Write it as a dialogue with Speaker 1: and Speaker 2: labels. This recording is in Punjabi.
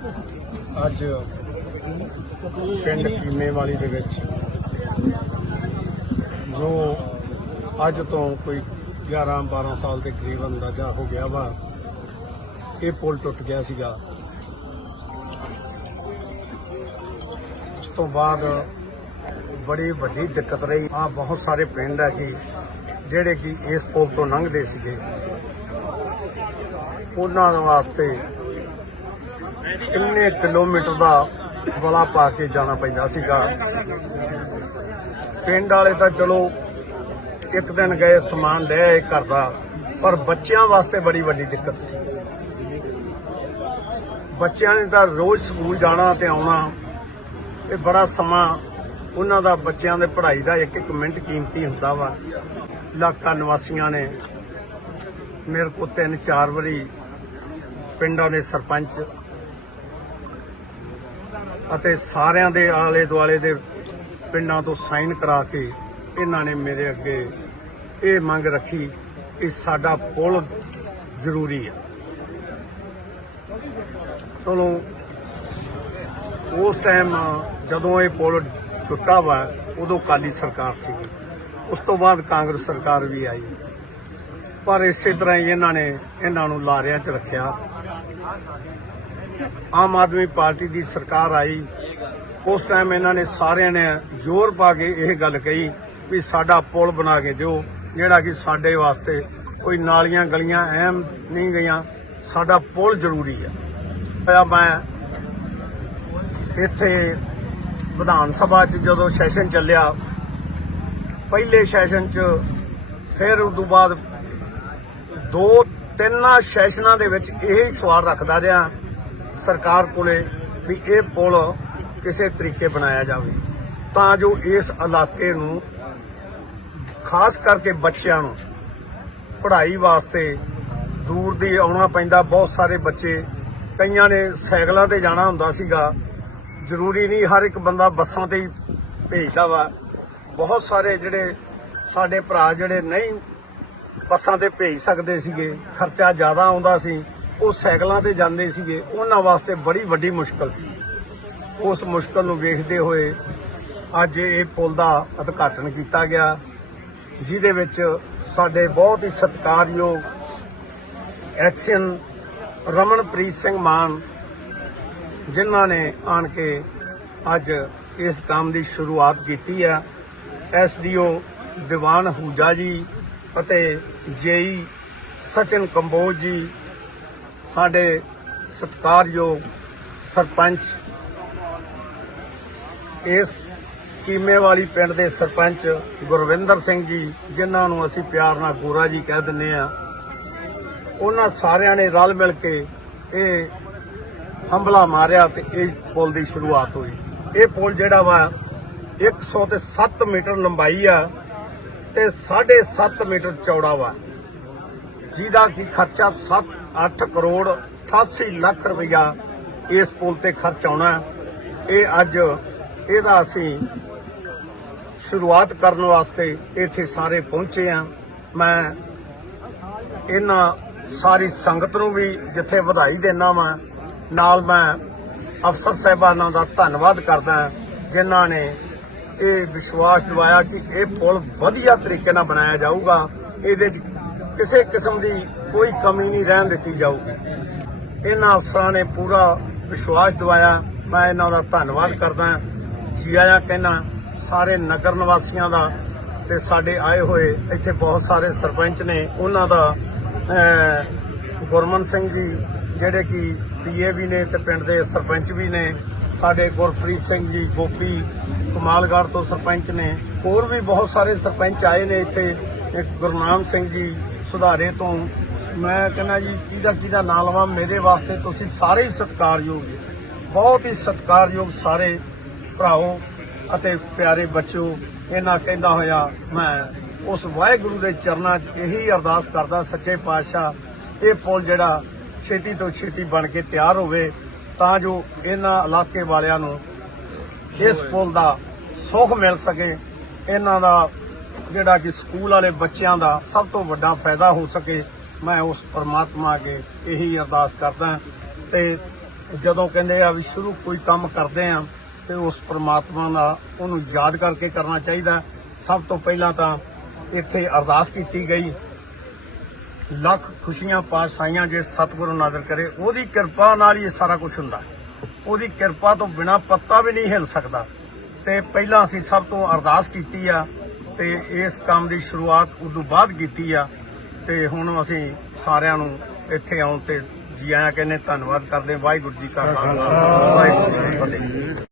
Speaker 1: ਅੱਜ ਪਿੰਡ ਕੀਮੇਵਾਲੀ ਦੇ ਵਿੱਚ ਜੋ ਅੱਜ ਤੋਂ ਕੋਈ 11 12 ਸਾਲ ਦੇ ਕਰੀਬ ਅੰਦਾਜ਼ਾ ਹੋ ਗਿਆ ਵਾ, ਇਹ ਪੁਲ ਟੁੱਟ ਗਿਆ ਸੀਗਾ। ਉਸ ਤੋਂ ਬਾਅਦ ਬੜੀ ਵੱਡੀ ਦਿੱਕਤ ਰਹੀ। ਆ ਬਹੁਤ ਸਾਰੇ ਪਿੰਡ ਹੈ ਕਿ ਜਿਹੜੇ ਕਿ ਇਸ ਪੁਲ ਤੋਂ ਲੰਘਦੇ ਸੀਗੇ, ਉਹਨਾਂ ਵਾਸਤੇ ਕਿੰਨੇ ਕਿਲੋਮੀਟਰ ਦਾ ਵਲਾ ਪਾ ਕੇ ਜਾਣਾ ਪੈਂਦਾ ਸੀਗਾ। ਪਿੰਡ ਵਾਲੇ ਤਾਂ ਚਲੋ ਇੱਕ ਦਿਨ ਗਏ, ਸਮਾਨ ਲੈ ਆਏ ਘਰ ਦਾ, ਪਰ ਬੱਚਿਆਂ ਵਾਸਤੇ ਬੜੀ ਵੱਡੀ ਦਿੱਕਤ ਸੀ। ਬੱਚਿਆਂ ਨੇ ਤਾਂ ਰੋਜ਼ ਸਕੂਲ ਜਾਣਾ ਤੇ ਆਉਣਾ, ਇਹ ਬੜਾ ਸਮਾਂ ਉਹਨਾਂ ਦਾ, ਬੱਚਿਆਂ ਦੇ ਪੜ੍ਹਾਈ ਦਾ ਇੱਕ ਇੱਕ ਮਿੰਟ ਕੀਮਤੀ ਹੁੰਦਾ ਵਾ। ਇਲਾਕਾ ਨਿਵਾਸੀਆਂ ਨੇ, ਮੇਰੇ ਕੋਲ ਤਿੰਨ ਚਾਰ ਵਾਰੀ ਪਿੰਡਾਂ ਦੇ ਸਰਪੰਚ ਅਤੇ ਸਾਰਿਆਂ ਦੇ ਆਲੇ ਦੁਆਲੇ ਦੇ ਪਿੰਡਾਂ ਤੋਂ ਸਾਈਨ ਕਰਾ ਕੇ ਇਹਨਾਂ ਨੇ ਮੇਰੇ ਅੱਗੇ ਇਹ ਮੰਗ ਰੱਖੀ ਕਿ ਸਾਡਾ ਪੁਲ ਜ਼ਰੂਰੀ ਆ। ਚਲੋ, ਉਸ ਟਾਈਮ ਜਦੋਂ ਇਹ ਪੁਲ ਟੁੱਟਾ ਵਾ, ਉਦੋਂ ਕਾਲੀ ਸਰਕਾਰ ਸੀ ਉਸ ਤੋਂ ਬਾਅਦ ਕਾਂਗਰਸ ਸਰਕਾਰ ਵੀ ਆਈ। ਪਰ ਇਸੇ ਤਰ੍ਹਾਂ ਹੀ ਇਹਨਾਂ ਨੇ, ਇਹਨਾਂ ਨੂੰ ਲਾਰਿਆਂ 'ਚ ਰੱਖਿਆ। ਆਮ ਆਦਮੀ ਪਾਰਟੀ ਦੀ ਸਰਕਾਰ ਆਈ। ਉਸ ਟਾਈਮ ਇਹਨਾਂ ਨੇ ਸਾਰਿਆਂ ਨੇ ਜ਼ੋਰ ਪਾ ਕੇ ਇਹ ਗੱਲ ਕਹੀ ਵੀ ਸਾਡਾ ਪੁਲ ਬਣਾ ਕੇ ਦਿਓ, ਜਿਹੜਾ ਕਿ ਸਾਡੇ ਵਾਸਤੇ ਕੋਈ ਨਾਲੀਆਂ ਗਲੀਆਂ ਅਹਿਮ ਨਹੀਂ ਗਈਆਂ। ਸਾਡਾ ਪੁਲ ਜ਼ਰੂਰੀ ਹੈ ਹੋਇਆ ਮੈਂ ਇੱਥੇ ਵਿਧਾਨ ਸਭਾ 'ਚ ਜਦੋਂ ਸੈਸ਼ਨ ਚੱਲਿਆ, ਪਹਿਲੇ ਸੈਸ਼ਨ 'ਚ ਫਿਰ ਉਸ ਤੋਂ ਬਾਅਦ ਦੋ ਤਿੰਨਾਂ ਸੈਸ਼ਨਾਂ ਦੇ ਵਿੱਚ ਇਹ ਸਵਾਲ ਰੱਖਦਾ ਰਿਹਾ ਸਰਕਾਰ ਕੋਲੇ ਵੀ ਇਹ ਪੁਲ ਕਿਸੇ ਤਰੀਕੇ ਬਣਾਇਆ ਜਾਵੇ। ਤਾਂ ਜੋ ਇਸ ਇਲਾਕੇ ਨੂੰ, ਖਾਸ ਕਰਕੇ ਬੱਚਿਆਂ ਨੂੰ ਪੜ੍ਹਾਈ ਵਾਸਤੇ ਦੂਰ ਦੀ ਆਉਣਾ ਪੈਂਦਾ। ਬਹੁਤ ਸਾਰੇ ਬੱਚੇ, ਕਈਆਂ ਨੇ ਸਾਈਕਲਾਂ ਤੇ ਜਾਣਾ ਹੁੰਦਾ ਸੀਗਾ। ਜ਼ਰੂਰੀ ਨਹੀਂ ਹਰ ਇੱਕ ਬੰਦਾ ਬੱਸਾਂ ਤੇ ਹੀ ਭੇਜਦਾ ਵਾ। ਬਹੁਤ ਸਾਰੇ ਜਿਹੜੇ ਸਾਡੇ ਭਰਾ ਜਿਹੜੇ ਨਹੀਂ ਬੱਸਾਂ ਤੇ ਭੇਜ ਸਕਦੇ ਸੀਗੇ, ਖਰਚਾ ਜ਼ਿਆਦਾ ਆਉਂਦਾ ਸੀ। ਉਹ ਸਾਈਕਲਾਂ ਤੇ ਜਾਂਦੇ ਸੀਗੇ, ਉਹਨਾਂ ਵਾਸਤੇ ਬੜੀ ਵੱਡੀ ਮੁਸ਼ਕਲ ਸੀ। ਉਸ ਮੁਸ਼ਕਲ ਨੂੰ ਵੇਖਦੇ ਹੋਏ ਅੱਜ ਇਹ ਪੁਲ ਦਾ ਉਦਘਾਟਨ ਕੀਤਾ ਗਿਆ, ਜਿਹਦੇ ਵਿੱਚ ਸਾਡੇ ਬਹੁਤ ਹੀ ਸਤਿਕਾਰਯੋਗ ਐਕਸ਼ਨ ਰਮਨਪ੍ਰੀਤ ਸਿੰਘ ਮਾਨ, ਜਿਨ੍ਹਾਂ ਨੇ ਆਣ ਕੇ ਅੱਜ ਇਸ ਕੰਮ ਦੀ ਸ਼ੁਰੂਆਤ ਕੀਤੀ ਹੈ। ਐਸਡੀਓ ਦੀਵਾਨ ਹੂਜਾ ਜੀ ਅਤੇ ਜੇਈ ਸਚਨ ਕੰਬੋਜ ਜੀ ਸਾਡੇ ਸਤਿਕਾਰਯੋਗ ਸਰਪੰਚ, ਇਸ ਕੀਮੇ ਵਾਲੀ ਪਿੰਡ ਦੇ ਸਰਪੰਚ ਗੁਰਵਿੰਦਰ ਸਿੰਘ ਜੀ, ਜਿਨ੍ਹਾਂ ਨੂੰ ਅਸੀਂ ਪਿਆਰ ਨਾਲ ਗੋਰਾ ਜੀ ਕਹਿ ਦਿੰਨੇ ਆ ਉਹਨਾਂ ਸਾਰਿਆਂ ਨੇ ਰਲ ਮਿਲ ਕੇ ਇਹ ਹੰਬਲਾ ਮਾਰਿਆ ਤੇ ਇਹ ਪੁਲ ਦੀ ਸ਼ੁਰੂਆਤ ਹੋਈ। ਇਹ ਪੁਲ ਜਿਹੜਾ ਵਾ 107 ਮੀਟਰ ਲੰਬਾਈ ਆ ਤੇ 7.5 ਮੀਟਰ ਚੌੜਾ ਵਾ। ਜਿਹਦਾ ਕੀ ਖਰਚਾ 7 8 ਕਰੋੜ 88 ਲੱਖ ਰੁਪਇਆ ਇਸ ਪੁਲ ਤੇ ਖਰਚ ਆਉਣਾ ਇਹ ਅੱਜ ਇਹਦਾ ਅਸੀਂ ਸ਼ੁਰੂਆਤ ਕਰਨ ਵਾਸਤੇ ਇੱਥੇ ਸਾਰੇ ਪਹੁੰਚੇ ਆ ਮੈਂ ਇਹਨਾਂ ਸਾਰੀ ਸੰਗਤ ਨੂੰ ਵੀ ਜਿੱਥੇ ਵਧਾਈ ਦੇਣਾ ਵਾਂ, ਨਾਲ ਮੈਂ ਅਫਸਰ ਸਾਹਿਬਾਨਾਂ ਦਾ ਧੰਨਵਾਦ ਕਰਦਾ ਜਿਨ੍ਹਾਂ ਨੇ ਇਹ ਵਿਸ਼ਵਾਸ ਦਿਵਾਇਆ ਕਿ ਇਹ ਪੁਲ ਵਧੀਆ ਤਰੀਕੇ ਨਾਲ ਬਣਾਇਆ ਜਾਊਗਾ। ਇਹਦੇ 'ਚ ਕਿਸੇ ਕਿਸਮ ਦੀ ਕੋਈ ਕਮੀ ਨਹੀਂ ਰਹਿਣ ਦਿੱਤੀ ਜਾਊਗੀ। ਇਹਨਾਂ ਅਫਸਰਾਂ ਨੇ ਪੂਰਾ ਵਿਸ਼ਵਾਸ ਦਿਵਾਇਆ। ਮੈਂ ਇਹਨਾਂ ਦਾ ਧੰਨਵਾਦ ਕਰਦਾ ਜੀ ਆਇਆਂ ਕਹਿਣਾ ਸਾਰੇ ਨਗਰ ਨਿਵਾਸੀਆਂ ਦਾ ਤੇ ਸਾਡੇ ਆਏ ਹੋਏ ਇੱਥੇ ਬਹੁਤ ਸਾਰੇ ਸਰਪੰਚ ਨੇ। ਉਹਨਾਂ ਦਾ ਗੁਰਮਨ ਸਿੰਘ ਜੀ, ਜਿਹੜੇ ਕਿ ਪੀਏ ਵੀ ਨੇ ਤੇ ਪਿੰਡ ਦੇ ਸਰਪੰਚ ਵੀ ਨੇ, ਸਾਡੇ ਗੁਰਪ੍ਰੀਤ ਸਿੰਘ ਜੀ, ਗੋਪੀ ਕਮਾਲਗੜ੍ਹ ਤੋਂ ਸਰਪੰਚ ਨੇ। ਹੋਰ ਵੀ ਬਹੁਤ ਸਾਰੇ ਸਰਪੰਚ ਆਏ ਨੇ ਇੱਥੇ। ਗੁਰਨਾਮ ਸਿੰਘ ਜੀ, ਸੁਧਾਰੇ ਤੋਂ ਮੈਂ ਕਹਿੰਦਾ ਜੀ, ਕਿਹਦਾ ਕਿਹਦਾ ਨਾਂ ਲਵਾਂ, ਮੇਰੇ ਵਾਸਤੇ ਤੁਸੀਂ ਸਾਰੇ ਹੀ ਸਤਿਕਾਰਯੋਗ ਬਹੁਤ ਹੀ ਸਤਿਕਾਰਯੋਗ ਸਾਰੇ ਭਰਾਓ ਅਤੇ ਪਿਆਰੇ ਬੱਚਿਓ ਇਹਨਾਂ ਕਹਿੰਦਾ ਹੋਇਆ ਮੈਂ ਉਸ ਵਾਹਿਗੁਰੂ ਦੇ ਚਰਨਾਂ 'ਚ ਇਹੀ ਅਰਦਾਸ ਕਰਦਾ, ਸੱਚੇ ਪਾਤਸ਼ਾਹ, ਇਹ ਪੁਲ ਜਿਹੜਾ ਛੇਤੀ ਤੋਂ ਛੇਤੀ ਬਣ ਕੇ ਤਿਆਰ ਹੋਵੇ, ਤਾਂ ਜੋ ਇਹਨਾਂ ਇਲਾਕੇ ਵਾਲਿਆਂ ਨੂੰ ਇਸ ਪੁਲ ਦਾ ਸੁੱਖ ਮਿਲ ਸਕੇ। ਇਹਨਾਂ ਦਾ ਜਿਹੜਾ ਕਿ ਸਕੂਲ ਵਾਲੇ ਬੱਚਿਆਂ ਦਾ ਸਭ ਤੋਂ ਵੱਡਾ ਫਾਇਦਾ ਹੋ ਸਕੇ। ਮੈਂ ਉਸ ਪਰਮਾਤਮਾ ਅੱਗੇ ਇਹੀ ਅਰਦਾਸ ਕਰਦਾ ਤੇ ਜਦੋਂ ਕਹਿੰਦੇ ਆ ਵੀ ਸ਼ੁਰੂ ਕੋਈ ਕੰਮ ਕਰਦੇ ਆ ਤੇ ਉਸ ਪ੍ਰਮਾਤਮਾ ਦਾ ਉਹਨੂੰ ਯਾਦ ਕਰਕੇ ਕਰਨਾ ਚਾਹੀਦਾ। ਸਭ ਤੋਂ ਪਹਿਲਾਂ ਤਾਂ ਇੱਥੇ ਅਰਦਾਸ ਕੀਤੀ ਗਈ। ਲੱਖ ਖੁਸ਼ੀਆਂ ਪਾਤਸ਼ਾਹੀਆਂ ਜੇ ਸਤਿਗੁਰੂ ਨਾਦਰ ਕਰੇ, ਉਹਦੀ ਕਿਰਪਾ ਨਾਲ ਹੀ ਇਹ ਸਾਰਾ ਕੁਝ ਹੁੰਦਾ। ਉਹਦੀ ਕਿਰਪਾ ਤੋਂ ਬਿਨਾ ਪੱਤਾ ਵੀ ਨਹੀਂ ਹਿਲ ਸਕਦਾ। ਤੇ ਪਹਿਲਾਂ ਅਸੀਂ ਸਭ ਤੋਂ ਅਰਦਾਸ ਕੀਤੀ ਆ ਤੇ ਇਸ ਕੰਮ ਦੀ ਸ਼ੁਰੂਆਤ ਉਦੋਂ ਬਾਅਦ ਕੀਤੀ ਆ। ਤੇ ਹੁਣ ਅਸੀਂ ਸਾਰਿਆਂ ਨੂੰ ਇੱਥੇ ਆਉਣ ਤੇ ਜੀ ਆਇਆਂ ਕਹਿੰਦੇ ਧੰਨਵਾਦ ਕਰਦੇ ਵਾਹਿਗੁਰੂ ਜੀ ਕਾ ਖਾਲਸਾ। ਵਾਹਿਗੁਰੂ ਜੀ ਕੀ ਫਤਿਹ।